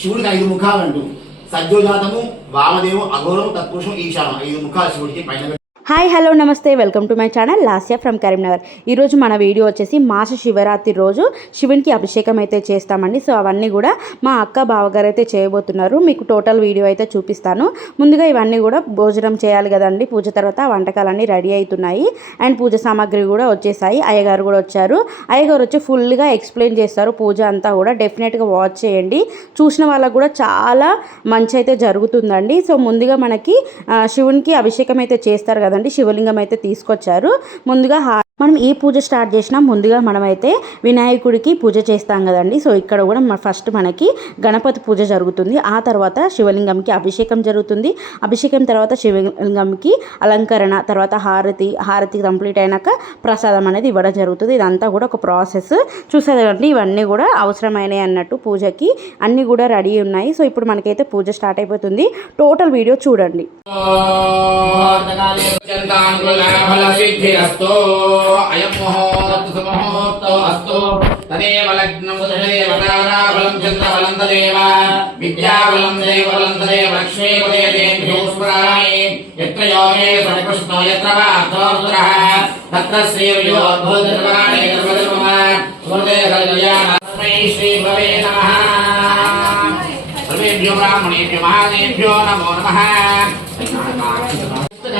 శివుడికి ఐదు ముఖాలంటూ సజ్జోజాతము వామదేవు అఘోరం తత్పురుషం ఈశానం ఐదు ముఖాలు శివుడికి పైన హాయ్ హలో నమస్తే welcome to my channel Lasya from Karimnagar. ఈరోజు మన వీడియో వచ్చేసి మాస శివరాత్రి రోజు శివునికి అభిషేకం అయితే చేస్తామండి. సో అవన్నీ కూడా మా అక్క బావగారు అయితే చేయబోతున్నారు. మీకు టోటల్ వీడియో అయితే చూపిస్తాను. ముందుగా ఇవన్నీ కూడా భోజనం చేయాలి కదండి. పూజ తర్వాత వంటకాలన్నీ రెడీ అవుతున్నాయి. అండ్ పూజ సామాగ్రి కూడా వచ్చేసాయి. అయ్యగారు కూడా వచ్చారు. అయ్యగారు వచ్చి ఫుల్గా ఎక్స్ప్లెయిన్ చేస్తారు పూజ అంతా కూడా. డెఫినెట్గా వాచ్ చేయండి. చూసిన వాళ్ళకు కూడా చాలా మంచి అయితే జరుగుతుందండి. సో ముందుగా మనకి శివునికి అభిషేకం అయితే చేస్తారు కదండి శివలింగం అయితే తీసుకొచ్చారు. ముందుగా హా మనం ఏ పూజ స్టార్ట్ చేసినా ముందుగా మనమైతే వినాయకుడికి పూజ చేస్తాం కదండి. సో ఇక్కడ కూడా ఫస్ట్ మనకి గణపతి పూజ జరుగుతుంది. ఆ తర్వాత శివలింగంకి అభిషేకం జరుగుతుంది. అభిషేకం తర్వాత శివలింగంకి అలంకరణ తర్వాత హారతి హారతి కంప్లీట్ అయినాక ప్రసాదం అనేది ఇవ్వడం జరుగుతుంది. ఇదంతా కూడా ఒక ప్రాసెస్. చూసేదండి ఇవన్నీ కూడా అవసరమైనవి అన్నట్టు పూజకి అన్నీ కూడా రెడీ ఉన్నాయి. సో ఇప్పుడు మనకైతే పూజ స్టార్ట్ అయిపోతుంది. టోటల్ వీడియో చూడండి. అయం ముహూర్త సుముహూర్తో తదేవ లగ్నం తదేవ తారాబలం చంద్రబలం తదేవ విద్యాబలం దేవబలం తదేవ లక్ష్మీపదే దేభ్యో స్మరామి యత్ర యోగే సకృష్ణో యత్ర వార్ధోరుద్రః స్మృతే శ్రీ భవే నమః సర్వేభ్యో బ్రాహ్మణేభ్యో మహాదేభ్యో నమో నమః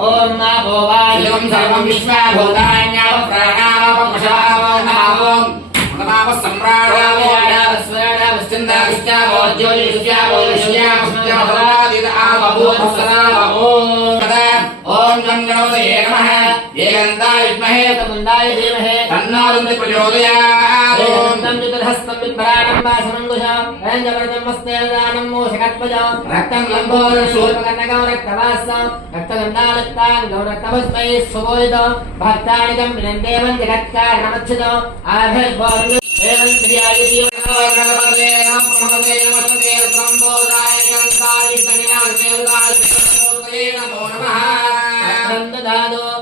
ఓం నమో వాయుం సర్వం విశ్వభూతాన్యవ ప్రాణావపమశావ నమోం నమావ సంరాడావస్వడావస్తిందావిష్టావో జ్యోతిష్యావో విష్యావస్త్యావరాదిద ఆవభూతసరావో ఓం గంగణోదయే एकदन्ताय विद्महे तमुन्दाय धीमहे तन्नो रुद्र प्रचोदयात् एकदन्तं चतुर्हस्तं विद्भराणं वासमङ्कुशं रञ्जवर्णं वस्त्रदानं मोषकत्मजं रक्तं लम्बोरशूर्पकर्णकं रक्तवासं रक्तगन्धालक्ताङ्गं रक्तमस्मै सुबोधितं भक्तानिकं आभिर्भोर्य नमो नमः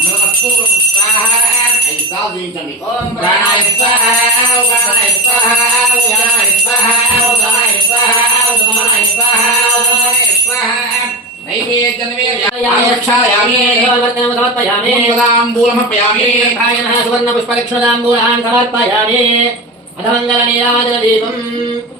శుభదేవానందరవిశుద్ధాచరణీయం సమర్పయామి నైవేద్యం చేయామి అమృతస్తు స్వాహ ప్రాణాయ స్వాహ స్వాహ స్వాహ స్వాహ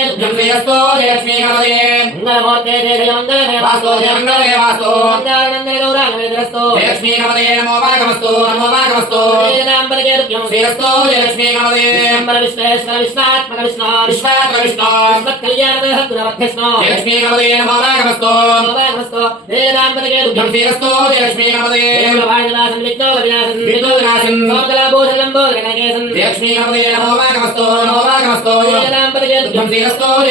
నమస్తే సురేభ్యః లక్ష్మీ హరే నమోవాగమస్తో నమోవాగమస్తో జం శ్రీయస్తో లక్ష్మీ హరే మంగళమూర్తే వాస్తో జమంగళే వాస్తో మంగళమంగళ లక్ష్మీ హరే నమోవాగమస్తో నమోవాగమస్తో శ్రీయస్తో లక్ష్మీ హరే విశ్వేశ్వర విశ్వాత్మక విష్ణు విశ్వాత్మ విష్ణు విశ్వకళ్యాణ గుణవత్కృష్ణ లక్ష్మీ హరే నమోవాగమస్తో జం శ్రీయస్తో లక్ష్మీ హరే లక్ష్మీ హరే నమోవాగమస్తో నమోవాగమస్తో జం శ్రీయస్తో లక్ష్మీ హరే ఆజమనీయం సమర్పయామి క్షాంధారయామి గురుగణాన మహారాజకి ఓం ఓం తత్పురుషాయ విద్మహే వక్రతుండాయ ధీమహి తన్నోంది ప్రచోదయాత్ కాత్యాయనాయ విద్మహే లింగకుమారి తన్నోంది ప్రచోదయాత్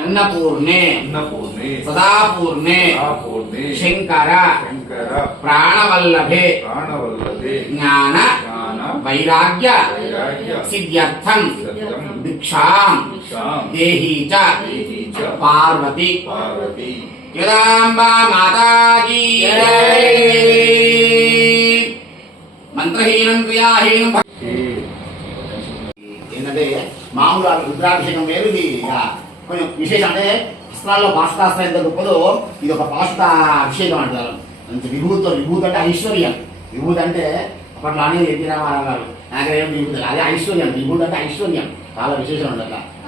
अन्नपूर्णे शङ्कर प्राणवल्लभे ज्ञान वैराग्य सिद्ध्यर्थं भिक्षां देही च మంత్రహీనం క్రియాహీనం. ఏ ఏంటంటే మామూలు రుద్రాభిషేకం వేరు ఇది కొంచెం విశేషం అంటే వస్త్రాల్లో పాస్తాస్త్రం ఎంత గొప్పదో ఇది ఒక పాస్త అభిషేకం అంటారు. మంచి విభూతితో విభూతి అంటే ఐశ్వర్యం. విభూతి అంటే అప్పట్లో అనేది ఎన్టీ రామారావు గారు నాకేం విభూతి అదే ఐశ్వర్యం. విభూతి అంటే ఐశ్వర్యం. చాలా విశేషం ఉంటుంది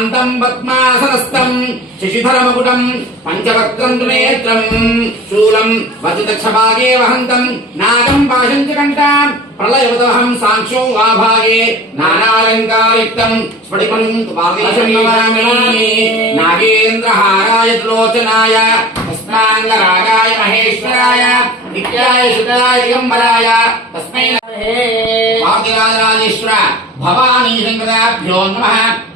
శాంతం పద్మాసనస్థం శశిధరముకుటం పంచవక్రం నేత్రం శూలం వజ్రదక్షభాగే వహంతం నాగం పాశం చ కంఠాం ప్రళయవదహం సాంఖ్యో వాభాగే నానాలంకారయుక్తం స్ఫటికం నాగేంద్రహారాయ త్రిలోచనాయ కృష్ణాంగరాగాయ మహేశ్వరాయ నిత్యాయ సుతాయ దిగంబరాయ తస్మై పార్థిరాజరాజేశ్వర భవానీ శంకరాభ్యో నమ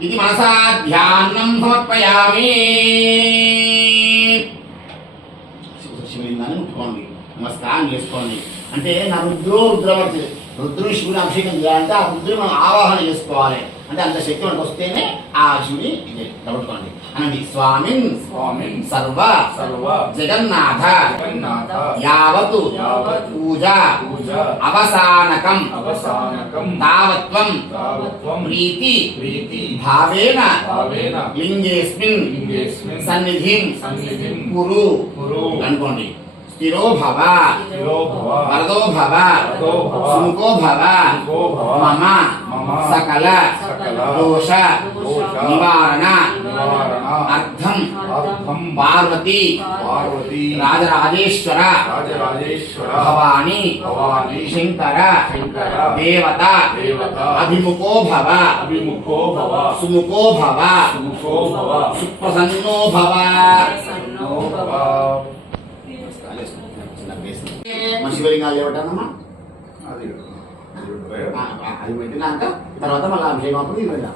ఇది మనసా ధ్యానం సమర్పయామి శివలింగాన్ని ముట్టుకోండి. నమస్కారం చేసుకోండి. అంటే నా రుద్రో రుద్రవర్తి రుద్రుని శివుని అభిషేకం చేయాలంటే ఆ రుద్రుని మనం ఆవాహన చేసుకోవాలి. అంటే అంత శక్తి మనకు వస్తేనే ఆ శివుని ఇది. పట్టుకోండి అనండి. స్వామిన్. స్వామిన్. సర్వ. సర్వ. జగన్నాథ. యావత్. పూజ. పూజ. అవసానకం. అవసానకం. తావత్వం తావత్వం ప్రీతి. ప్రీతి. భావేన. భావేన. లింగేస్మిన్. లింగేస్మిన్. సన్నిధిం. సన్నిధిం. కురు. కురు. అనుకోండి. किरो भावा वरदो भावा सुनको भावा मामा सकला दोष निवारणा अर्थम पार्वती राजराजेश्वरा भवानी शंकर देवता अभिमुखो भव सुमुखो भव सुप्रसन्नो भव శివలింగాలు లేవటానమ్మా అది అది పెట్టినాక తర్వాత మళ్ళీ అభిషేకం అప్పుడు ఇది పెడదాం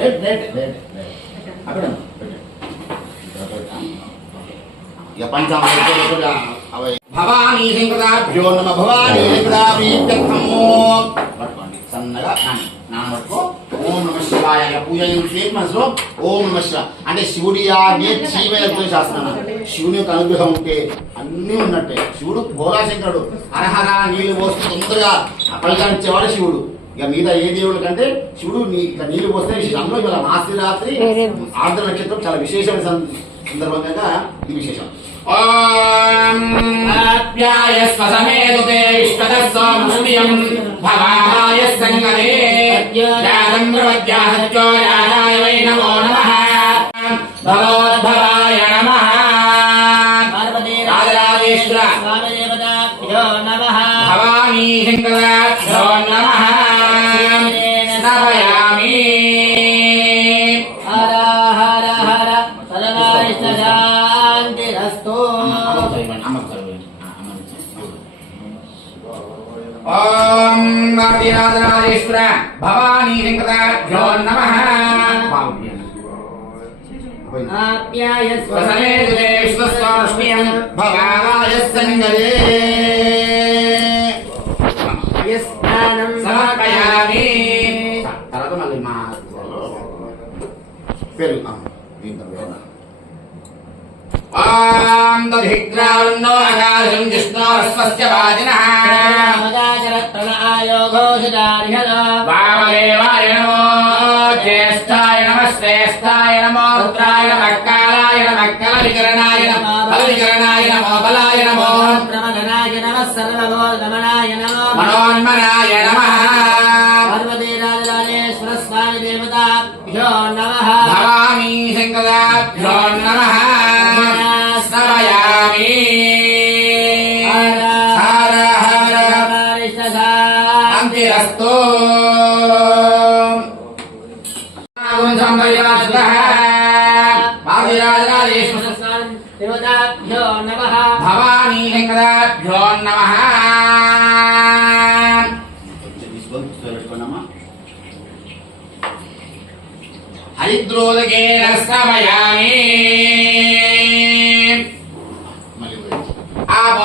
రేట్, రేట్, రేట్. అక్కడ భవానీ శంకరాభ్యో నమ భవానీ పట్టుకోండి సన్నగా నాని నాన్న పట్టుకో. ఓం నమ శివాయ. ఇక పూజ చేసి మనసులో ఓం నమ శివ అంటే శివుడి ఆజ్ఞ చీవేలతో శాస్త్రం శివుని యొక్క అనుగ్రహం ఉంటే అన్నీ ఉన్నట్టే. శివుడు భోలాశంకరుడు హరహర నీళ్ళు పోస్తూ తొందరగా ఫలితాన్నిచ్చేవాడు శివుడు. ఇక మిగతా ఏ దేవుడి కంటే శివుడు నీ ఇట్లా నీళ్ళు పోస్తే అందులో ఇవాళ మాసి రాత్రి ఆర్ద్ర నక్షత్రం చాలా విశేషమైన సందర్భంగా ఇది విశేషం. ఓం ఆప్యాయస్వ సమేదుతే విశ్వదస్సోమస్మియం భవాయ సంగరే జాతం ప్రవద్యాసత్యో జాతాయ వై నమో నమః భగవద్భవాయ నమః రాజరాజేశ్వర భవానీ రాజరాజేశ్వర భవానీ శంకరాభ్యో నమః వసనేతులే విశ్వస్వాష్మ్యం భవాయ సంగరే సమర్పయామి తర్వాత మళ్ళీ మా పేరు ఆ, దీంతో పేరు. ఓం దధిగ్రావన్నో అకాశం జిష్ణోరస్వస్య వాజినః వామదేవాయ నమో జ్యేష్ఠాయ నమ శ్రేష్ఠాయ నమో రుద్రాయ నమ కాలాయ నమ కల వికరణాయ నమ బల వికరణాయ నమో బలాయ నమో మనోన్మనాయ నమ పార్వతీ నమః. హరిద్రోదకే శ్రవయామి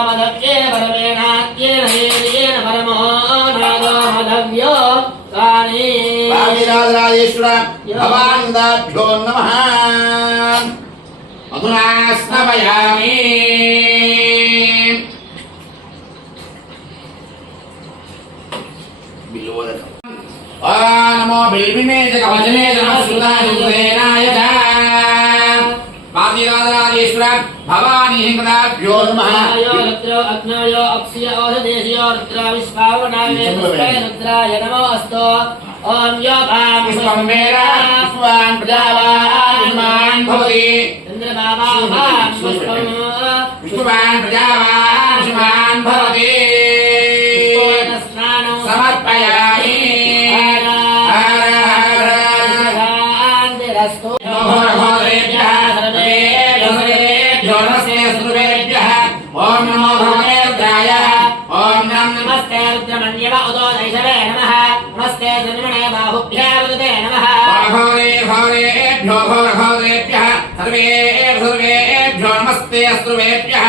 మదవ్యేన పరమేణాద్యేన వీర్యేణ పరమో నాదో మదవ్యో కాని రాజరాజేశ్వర భవానందాభ్యో నమ అధునా స్నవయామి ఆ నమో బిల్బిమేజ కవచనే నమస్కృతాయ రాజరాజేశ్వర आदिराजराजेश्वरः भवानी हिंगदाभ्यो नमः यो अग्नयो रुद्राय नमोऽस्तु। ॐ यो मेरा स्वान् प्रजावान् भवति। इन्द्रबाबा प्रजावान् भवति। समर्पया। रुद्रमन्यव उदो दैशवे नमः। नमस्ते सुनिमणे बाहुभ्यः वदते नमः हरे हरेभ्यो हरेभ्यः सर्वे सर्वेभ्यो नमस्ते सर्वेभ्यः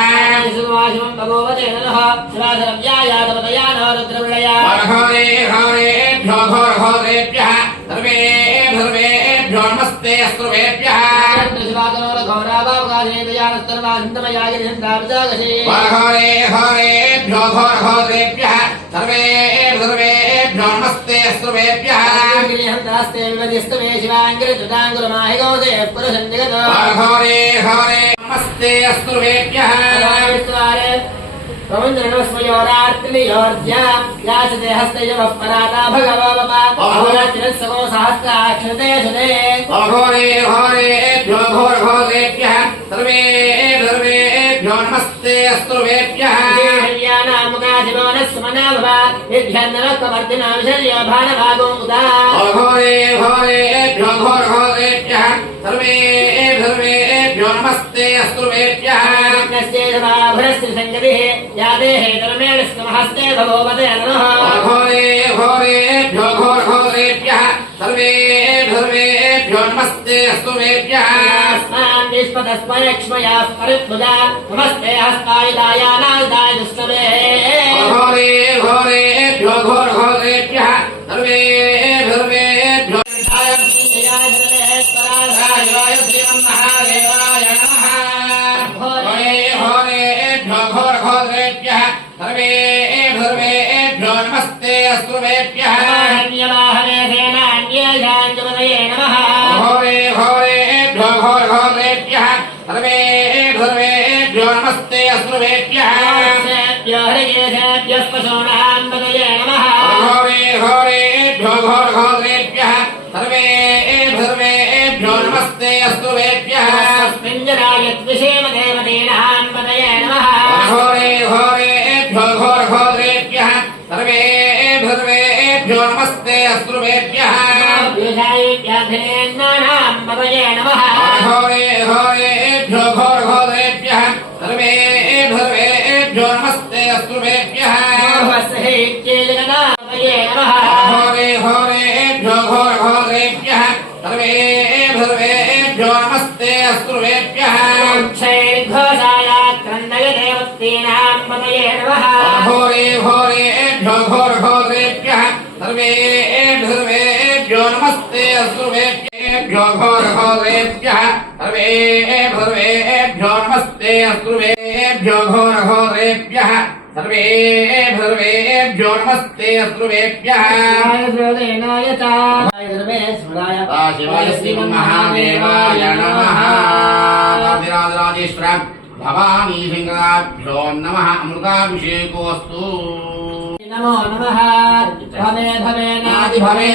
शिवाशिवं भगवते नमः। शिवाधरव्यायाधपतया न रुद्रविणया हरे हरेभ्यो हरेभ्यः सर्वे सर्वेभ्यो नमस्ते सर्वेभ्यः हरे हरेभ्यो हरेभ्यः దైశవే నమః నమస్తే ధనుమణే బాహుభ్యా వదతే నమః ఘోరే ఘోరేభ్యో ఘోరఘోరేభ్యः సర్వేభ్యో సర్వేభ్యో నమస్తే అస్త్రువేభ్యः శివాశివం భగవతే నమః శివాధరవ్యాయాదవదయా నో రుద్రవిళయా ఘోరే ఘోరేభ్యో ఘోరఘోరేభ్యः సర్వేభ్యో సర్వేభ్యో నమస్తే అస్త్రువేభ్యः ఘోరే ఘోరేభ్యో ఘోరఘోరేభ్యः సర్వేభ్యో సర్వేభ్యో నమస్తే అస్త్రువేభ్యः ఘోరే ఘోరే నమస్తే అస్త్రువేభ్యः ఘోరే ఘోరేభ్యో ఘోరఘోరేభ్యः సర్వేభ్యో సర్వేభ్యో నమస్తే అస్త్రువేభ్యः ఘోరే ఘోరేభ్యో ఘోరఘోరేభ్యः సర్వేభ్యో సర్వేభ్యో నమస్తే అస్త్రువేభ్యः ఘోరే ఘోరేభ్యో ఘోరఘోరేభ్యः సర్వేభ్యో సర్వేభ్యో నమస్తే అస్త్రువేభ్యः నమస్తే హస్తాయుధాయానాయుధాయ దుష్టమే ఘోరే ఘోరేభ్యో ఘోరఘోరేభ్యः సర్వేభ్యో సర్వేభ్యో రాజాయ శ్రీమన్మహాదేవాయ నమః ఘోరే ఘోరేభ్యో ఘోరఘోరేభ్యः సర్వేభ్యో సర్వేభ్యో నమస్తే అస్త్రువేభ్యः ఘోరే ఘోరేభ్యో ఘోరఘోరేభ్యः సర్వేభ్యో సర్వేభ్యో నమస్తే అస్త్రువేభ్యः ఘోరే ఘోరేభ్యో ఘోరఘోరేభ్యः సర్వేభ్యో సర్వేభ్యో నమస్తే అస్త్రువేభ్యः ఘోరే ఘోరేభ్యో ఘోరఘోరేభ్యः సర్వేభ్యో సర్వేభ్యో నమస్తే అస్త్రువేభ్యः ఘోరే ఘోరేభ్యో ऋषिभ्यो नमस्ते अस्तुभ्यः होरे होरेभ्यो घोर घोरेभ्यः सर्वे सर्वेभ्यो नमस्ते अस्तुभ्यः होरे होरेभ्यो घोर घोरेभ्यः सर्वे सर्वेभ्यो नमस्ते अस्तुभ्यः घोर घोरेभ्यः सर्वे सर्वेभ्यो नमस्ते अस्तुभ्यः सर्वेभ्यो घोरघोरेभ्यः सर्वे सर्वेभ्यो नमस्ते सर्वेश्वराय शिवाय श्रीमन्महादेवाय नमः। राजराजेश्वर भवानी शङ्कराभ्यो नमः। अमृताभिषेकोऽस्तु। नमो नमः। भवे भवेनादि भवे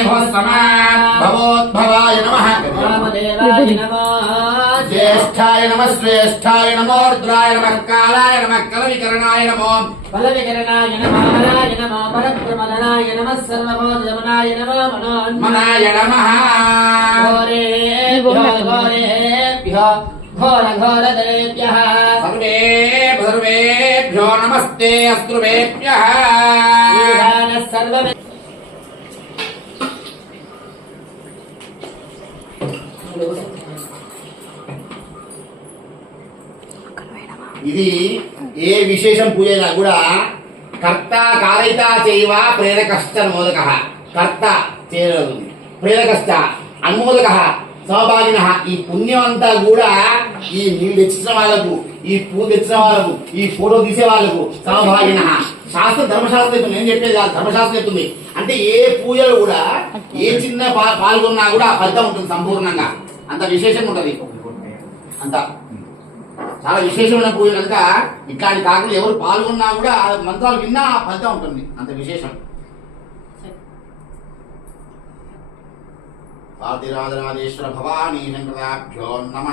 भवोद्भवाय नमः। रामदेवाय नमः। ज्येष्ठाय नमः श्रेष्ठाय नमो रुद्राय नमः कालाय नमः कलविकरणाय नमो बलविकरणाय नमः हराय नमः परप्रमदनाय नमः सर्वबोधयमनाय नमः मनोन्मनाय मनाय नमः घोरेभ्यो घोरेभ्यो घोरघोरदरेभ्यः सर्वे सर्वेभ्यो नमस्ते अस्त्रुवेभ्यः ईशानः सर्वमे ఇది ఏ విశేషం పూజైనా కూడా కర్త కారైత చేయవ ప్రేరకష్ట మోదక కర్త చేయలేదు. ప్రేరకష్ట అన్మోదక. సమభాగిన. ఈ పుణ్యం అంతా కూడా ఈ నీళ్ళు తెచ్చిన వాళ్ళకు ఈ పూలు తెచ్చిన వాళ్ళకు ఈ ఫోటో తీసే వాళ్ళకు సమభాగిన. శాస్త్ర ధర్మశాస్త్రం చెప్తుంది నేను చెప్పేది కాదు ధర్మశాస్త్రం చెప్తుంది అంటే ఏ పూజలు కూడా ఏ చిన్న పాల్గొన్నా కూడా ఆ ఫలితం ఉంటుంది సంపూర్ణంగా. అంత విశేషంగా ఉంటది. అంత చాలా విశేషమైన పూజ కనుక ఇట్లాంటి కాకుండా ఎవరు పాల్గొన్నా కూడా మంత్రాలు విన్నా ఫలితం ఉంటుంది. అంత విశేషం. పాతిరాజరాజేశ్వర భవానీ శంకరాభ్యో నమ.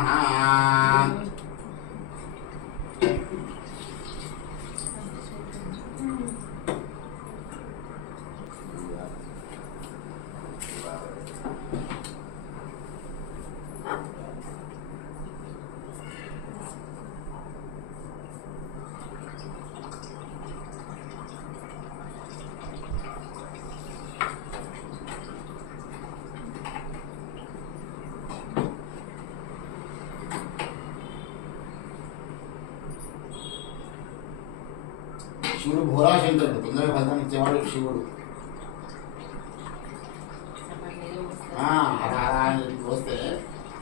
శివుడు భోరాశంకరుడు తొందరగా ఫలితాన్ని ఇచ్చేవాడు శివుడు. అని వస్తే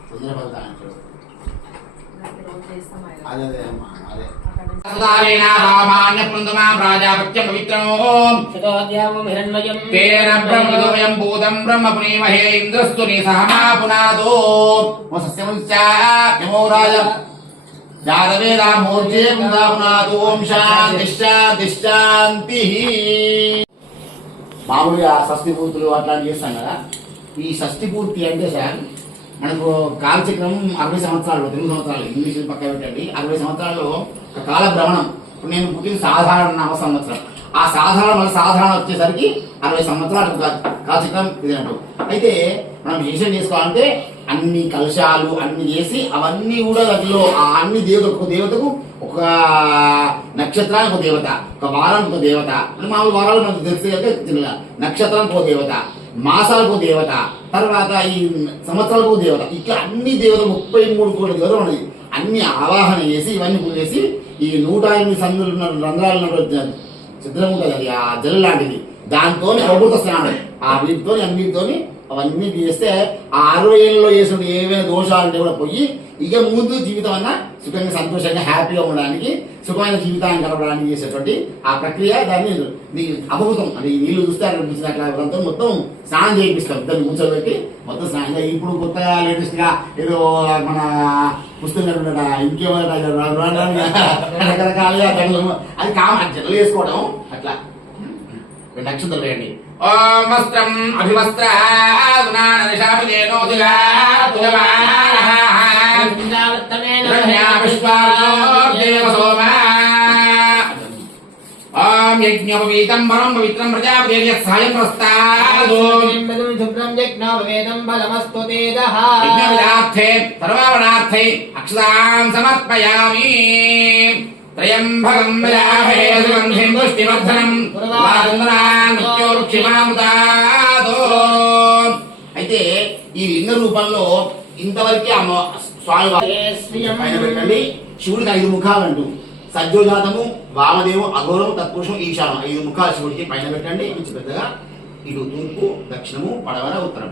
తొందర ఫలితాన్ని ఇచ్చాడు అదే అదే అమ్మా అదే. భూతం బ్రహ్మ పునీమహే ఇంద్రస్తు సహమా పునాదో. రాజ జాతవేద మూర్జే ఓం శాంతి శాంతి శాంతి మామూలుగా షష్ఠి పూర్తులు అట్లాంటి చేస్తాం కదా. ఈ షష్ఠి పూర్తి అంటే సార్ మనకు కాలచక్రం అరవై సంవత్సరాలు తెలుగు సంవత్సరాలు ఇంగ్లీష్ పక్క పెట్టండి. అరవై సంవత్సరాలు ఒక కాల భ్రమణం ఇప్పుడు నేను పుట్టిన సాధారణ నవ సంవత్సరం. ఆ సాధారణ మన సాధారణ వచ్చేసరికి అరవై సంవత్సరాలు కా- కాలచక్రం ఇది అంటూ అయితే మనం విశేషం చేసుకోవాలంటే అన్ని కలశాలు అన్ని చేసి అవన్నీ కూడా అందులో ఆ అన్ని దేవత ఒక దేవతకు ఒక నక్షత్రానికి ఒక దేవత ఒక వారానికి ఒక దేవత. మామూలు వారాలు మనకు తెలిసి అంటే నక్షత్రానికి ఒక దేవత మాసాలకు దేవత తర్వాత ఈ సంవత్సరాలకు దేవత. ఇట్లా అన్ని దేవతలు ముప్పై మూడు కోట్ల దేవతలు ఉన్నది. అన్ని ఆవాహన చేసి ఇవన్నీ పూజ చేసి ఈ నూట ఎనిమిది సందులు రంధ్రాలు చిత్రం ఉంటుంది అది ఆ జల్ లాంటిది. దాంతో అమృత స్నానం. ఆ వీటితో అన్నిటితోని అవన్నీ చేస్తే ఆ అరవై ఏళ్ళలో చేసిన ఏవైనా దోషాలు కూడా పోయి ఇక ముందు జీవితం అన్న సుఖంగా సంతోషంగా హ్యాపీగా ఉండడానికి సుఖమైన జీవితాన్ని గడపడానికి చేసేటువంటి ఆ ప్రక్రియ దాన్ని మీ అభూతం అంటే ఈ నీళ్ళు చూస్తే అక్కడ పిలిచిన మొత్తం స్నానం చేయిస్తాం దాన్ని ముంచబెట్టి మొత్తం స్నానం ఇప్పుడు కొత్తగా లేటెస్ట్గా ఏదో మన పుస్తకం ఇంకేమైనా రకరకాలుగా అది కామ జనలు వేసుకోవడం అట్లా. నక్షత్రం వేయండి. ఓం వస్త్రం అభివస్త్ర ఓం యజ్ఞోపవీతం పరం పవిత్రం ప్రజాపతి సాయం ప్రస్తాదో శుభ్రం యజ్ఞోపవేదం బలమస్తు తేజః యజ్ఞవిదార్థే సర్వావనార్థే అక్షతాం సమర్పయామి. సుగంధిం పుష్టివర్ధనం అయితే ఈ లింగ రూపంలో ఇంతవరకు అమ్మ స్వామి వారి పైన పెట్టండి. శివుడికి ఐదు ముఖాలు అంటూ సజ్జోజాతము వామదేవు అఘోరం తత్పురుషం ఈశానం ఐదు ముఖాలు శివుడికి పైన పెట్టండి. పెద్దగా. ఇటు తూర్పు దక్షిణము పడవర ఉత్తరం.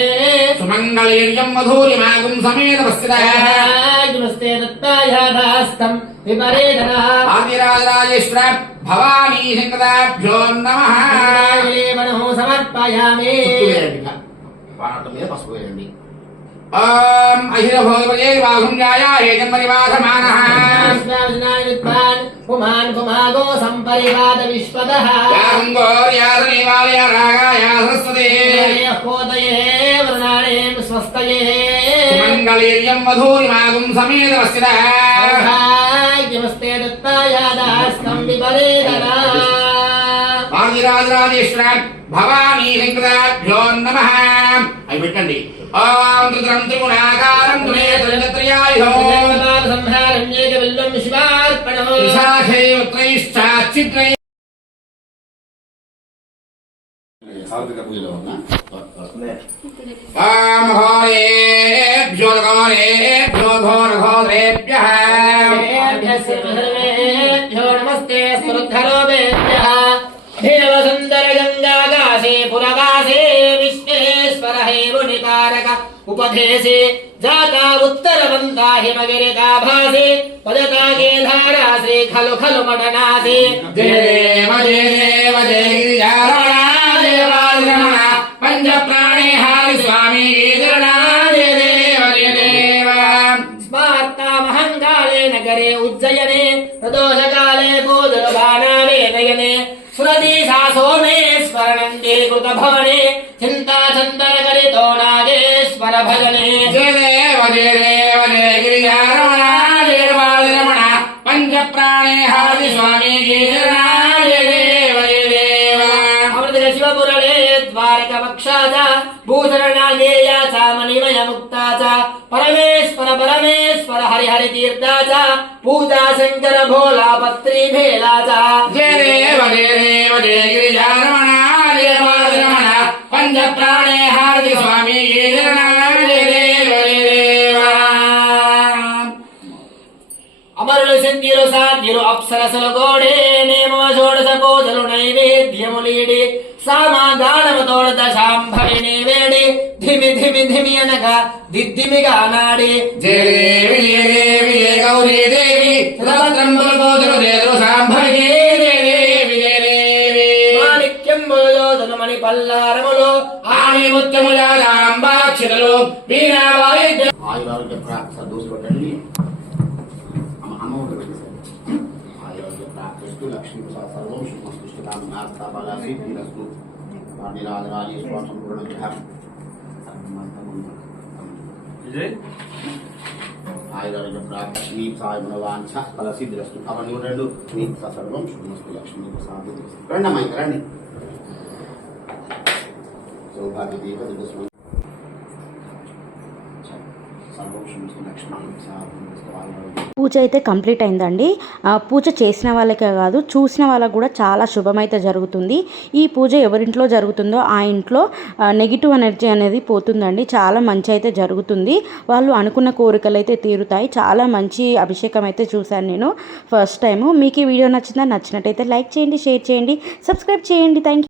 సుమంగళీర్యం మధురిమాగం సమేత వస్తితః నమస్తే దత్తాయాధాస్తం విపరేదన ఆదిరాజరాజేశ్వర భవానీ శంకరాభ్యో నమః. మనో సమర్పయామి. పాట మీద పసుపు వేయండి. ఓం అహిర భోగవజే బాహుంజాయ ఏజన్మనివాసమానః విద్వాన్ పుమాన్ పుమాగో సంపరివాద విశ్వదః యాగంగోర్యాసనీవాలయ రాగాయ సరస్వతే హోదయే వర్ణాని స్వస్తయే సుమంగళీర్యం మధురిమాగం సమేత వస్తితః నమస్తే దత్తాయాదాస్తం విపరేదన ఆదిరాజరాజేశ్వర భవానీ శంకరాభ్యో నమ అవి పెట్టండి ఓం రుద్రం త్రిగుణాకారం త్రినేత్రయత్రయాయుధో సంహారణ్యేక విల్లం శివార్పణం విశాఖైత్రైశ్చాచిత్రై హార్దిక పూజలో వామఘోరేభ్యో ఘోరేభ్యో ఘోరఘోరేభ్యः सर्वेभ्यो नमस्ते स्मृद्धरोपेभ्यः एव नितारक जाता उत्तर हिमगिरिताभासे पदता केधारासे खलु खलु मटनासे देव देव जयगिरिजारमणा देवादिरमणा पञ्चप्राणे हारि स्वामी गिरिगणा देव देव। नगरे उज्जयने नयने सुरती सासो मे स्मरणं कृतभवने चिन्ता శ్రీకృష్ణార్పణమస్తు నాగేశ్వర భజనే జయదేవ జయదేవ జయ గిరిజారమణ జయ బాలరమణ పంచ ప్రాణే హారి స్వామి జయదేవ జయదేవ అమృత శివపురళే ద్వారక పక్షాద భూషణ నాగేయా చ మణిమయ ముక్తా చ పరమేశ్వర పరమేశ్వర హరి హరి తీర్థా చ పూజా శంకర భోలా పత్రి భేలా చ జయదేవ జయదేవ జయ గిరిజారమణ పంచప్రాణే హారతి స్వామి. అమరులు సిద్ధ్యులు సాధ్యులు అప్సరసలు గోడే నియమ షోడశ కోసలు నైవేద్యములీడి సామాధానముతోడ దశాంభవిని వేడి ధిమి ధిమి ధిమి అనగా దిద్దిమిగా నాడి. జయదేవి జయదేవి గౌరీ దేవి. సదా త్రంబల కోసలు దేరు పల్లారములు ఆమె ముత్యములాంబాక్షితలు వీణా వాయిద్య ఆయురారోగ్య ప్రాప్త దూసుకొట్టండి. అమ్మ ఆయురారోగ్య ప్రాప్తిస్తూ లక్ష్మీ ప్రసాద్ సర్వం శుభమస్తు నాస్తాబాల సిద్ధిరస్తు వాణిరాజరాజేశ్వర సంపూర్ణ గ్రహం విజయ్? ఆయుధాలను ప్రాప్త లక్ష్మీ సాయమున వాంఛ ఫల సిద్ధిరస్తు అవన్నీ రెండు. మీ సర్వం శుభమస్తు లక్ష్మీ ప్రసాద్ రండి అమ్మాయి రండి. సౌభాగ్య దీప పూజ అయితే కంప్లీట్ అయిందండి. పూజ చేసిన వాళ్ళకే కాదు చూసిన వాళ్ళకు కూడా చాలా శుభమైతే జరుగుతుంది. ఈ పూజ ఎవరింట్లో జరుగుతుందో ఆ ఇంట్లో నెగిటివ్ ఎనర్జీ అనేది పోతుందండి. చాలా మంచి అయితే జరుగుతుంది. వాళ్ళు అనుకున్న కోరికలు అయితే తీరుతాయి. చాలా మంచి అభిషేకం అయితే చూశాను నేను ఫస్ట్ టైము మీకు ఈ వీడియో నచ్చిందా? నచ్చినట్టయితే లైక్ చేయండి షేర్ చేయండి సబ్స్క్రైబ్ చేయండి. థ్యాంక్